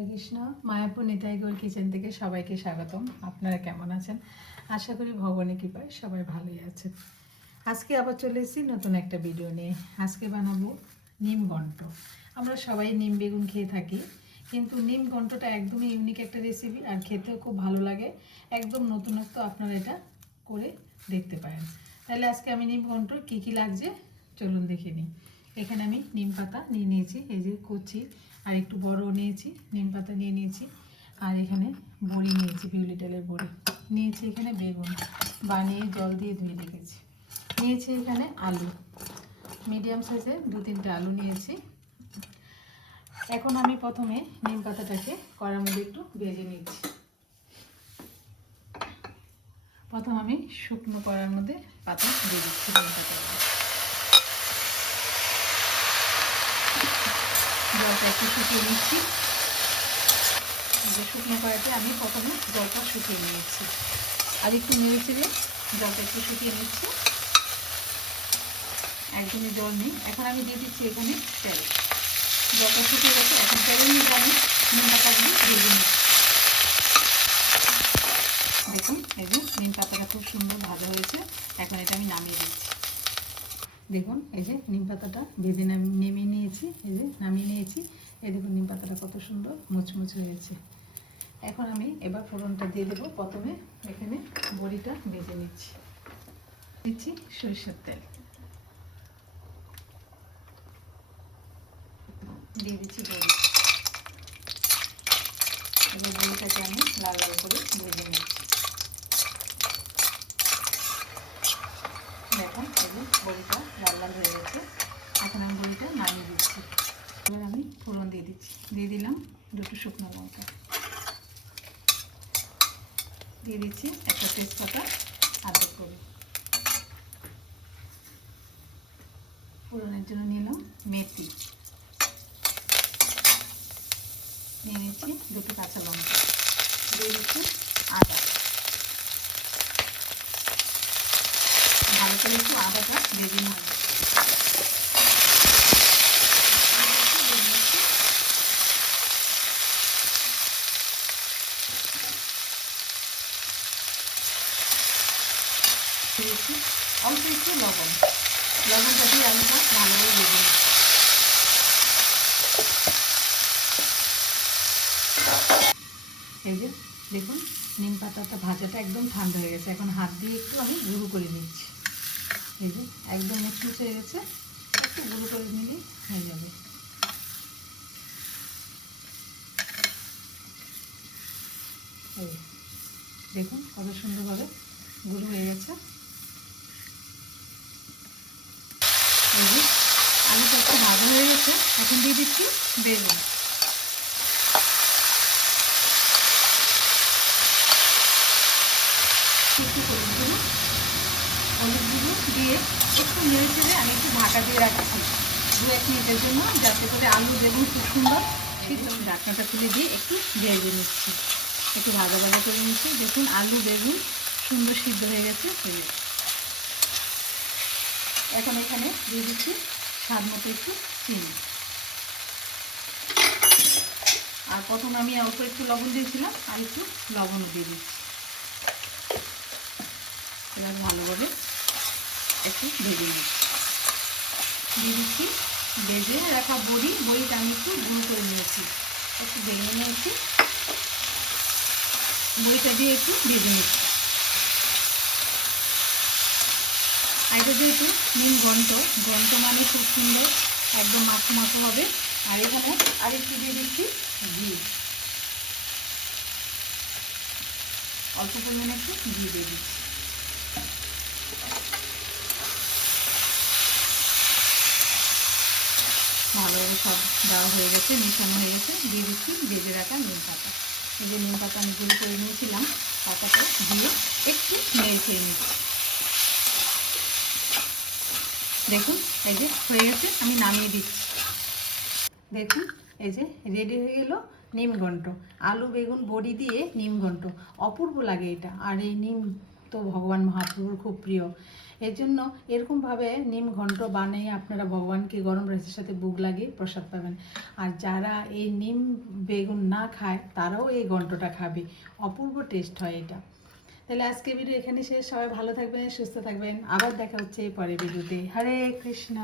হরে Krishna. Mayapur Nitai Gour kitchen থেকে সবাইকে স্বাগতম। আপনারা কেমন আছেন? আশা করি ভগবানের কৃপায় সবাই ভালোই আছেন। আজকে আবার চলে এসেছি নতুন একটা ভিডিও নিয়ে। আজকে বানাবো নিম ঘন্ট। আমরা সবাই নিম বেগুন খেয়ে থাকি, কিন্তু নিম ঘন্টটা একদমই ইউনিক একটা রেসিপি, আর খেতেও খুব ভালো লাগে। একদম নতুনত্ব, আপনারা এটা করে দেখতে পারেন। তাহলে আজকে আমি নিম ঘন্ট কী কী লাগছে চলুন দেখে নিই। এখানে আমি নিম পাতা নিয়ে নিয়েছি, এই যে কচি, আর একটু বড় নিয়েছি নিম পাতা নিয়ে নিয়েছি। আর এখানে বড়ি নিয়েছি, বিউলি ডালের বড়ি নিয়েছি। এখানে বেগুন বানিয়ে জল দিয়ে ধুয়ে রেখেছি। নিয়েছি এখানে আলু, মিডিয়াম সাইজের 2-3টে আলু নিয়েছি। এখন আমি প্রথমে নিম পাতাটাকে কড়ার মধ্যে একটু ভেজে নিচ্ছি। প্রথম আমি শুকনো কড়ার মধ্যে পাতা দিয়ে দিচ্ছি। নিম পাতা জলটা একটু শুকিয়ে নিচ্ছি। যে শুকনো কড়াইতে আমি প্রথমে জলটা শুকিয়ে নিয়েছি, আর একটু নেড়ে চেড়ে জলটা একটু শুকিয়ে নিচ্ছি। একদমই জল নেই। এখন আমি দিয়ে দিচ্ছি এখানে তেল। জলটা শুকিয়ে গেছে, এখন তেলের মধ্যে আমি নিম পাতাগুলো ভেজে নিচ্ছি। দেখুন, এই যে নিম পাতাটা খুব সুন্দর ভাজা হয়েছে। এখন এটা আমি নামিয়ে দিচ্ছি। দেখুন, এই যে নিম পাতাটা ভেজে নামিয়ে নিয়েছি, এই যে নামিয়ে নিয়েছি। এই দেখুন নিম পাতাটা কত সুন্দর মুচমুচে হয়েছে। এখন আমি এবার ফোড়নটা দিয়ে দেবো। প্রথমে এখানে বড়িটা ভেজে দিচ্ছি সরিষার তেল দিয়ে দিচ্ছি বড়ি। এবার বড়িটাকে আমি লাল লাল করে ভেজে নিচ্ছি। দেখুন, এই যে বড়িটা লাল লাল হয়ে গেছে। এখন আমি বড়িটা নামিয়ে দিচ্ছি। এবার আমি ফোড়ন দিয়ে দিলাম 2টো শুকনো লঙ্কা, দিয়ে দিচ্ছি একটা তেজপাতা আর্ধেক করে। ফোড়নের জন্য নিলাম মেথি, নিয়ে নিচ্ছি 2টো কাঁচা লঙ্কা, দিয়ে দিচ্ছি আদা। ভালো করে একটু আদাটা ভেজে নেব। দিয়েছি অল্প একটু লবণটা দিয়ে আমি ভালোভাবে ভেজে নিচ্ছি। এই যে দেখুন, নিম পাতাটা ভাজাটা একদম ঠান্ডা হয়ে গেছে। এখন হাত দিয়ে একটু আমি গুঁড়ো করে নিচ্ছি। এই যে একদম মুচমুচে হয়ে গেছে, একটু গুঁড়ো করে নিলেই হয়ে যাবে। এই দেখুন কত সুন্দরভাবে গুঁড়ো হয়ে গেছে। এই যে আলুটা একটু ভাজা হয়ে গেছে। এখন দিয়ে দিচ্ছি বেগুন। একটু হলুদ গুঁড়ো দিয়ে একটু নেড়ে চেড়ে আমি একটু ঢাকা দিয়ে রাখছি 2-1 মিনিটের জন্য, যাতে করে আলু বেগুন খুব সুন্দর সিদ্ধ। ঢাকনাটা তুলে দিয়ে একটু ভেজে নিচ্ছি, একটু ভাজা ভাজা করে নিচ্ছি। দেখুন আলু বেগুন সুন্দর সিদ্ধ হয়ে গেছে। এখন এখানে দিয়ে দিচ্ছি স্বাদ মতো একটু চিনি। আর প্রথমে আমি অল্প একটু লবণ দিয়েছিলাম, আর একটু লবণও দিয়ে দিচ্ছি। এবার ভালোভাবে একটু ভেজে নিচ্ছি। দিয়ে দিচ্ছি ভেজে রাখা বড়িটা আমি একটু গুঁড়ো করে নিয়েছি, একটু ভেঙে নিয়েছি। বড়িটা দিয়ে একটু ভেজে নিচ্ছি। আর এটা যেহেতু নিম ঘন্ট মানে খুব সুন্দর একদম মাখো মাখো হবে। আর এখানে আর একটু দিয়ে দিচ্ছি ঘি, অল্প পরিমাণে একটু ঘি দিয়ে দিচ্ছি। ভালোভাবে সব দেওয়া হয়ে গেছে, মিশানো হয়ে গেছে। দিয়ে দিচ্ছি ভেজে রাখা নিম পাতা। এই যে নিম পাতা আমি গুঁড়ো করে নিয়েছিলাম, পাতাটা দিয়ে একটু নেড়ে ছেড়ে নিচ্ছি। দেখুন এই যে হয়ে গেছে, আমি নামিয়ে দিচ্ছি। দেখুন এই যে রেডি হয়ে গেল নিম ঘন্ট। আলু বেগুন বড়ি দিয়ে নিম ঘন্ট, অপূর্ব লাগে এটা। আর এই নিম তো ভগবান মহাপ্রভুর খুব প্রিয়। এর জন্য এরকমভাবে নিম ঘন্ট বানিয়ে আপনারা ভগবানকে গরম রাইসের সাথে ভোগ লাগিয়ে প্রসাদ পাবেন। আর যারা এই নিম বেগুন না খায় তারাও এই ঘন্টটা খাবে, অপূর্ব টেস্ট হয় এটা। তাহলে আজকে ভিডিও এখানে শেষ। সবাই ভালো থাকবেন, সুস্থ থাকবেন, আবার দেখা হচ্ছে পরের ভিডিওতে। হরে কৃষ্ণ।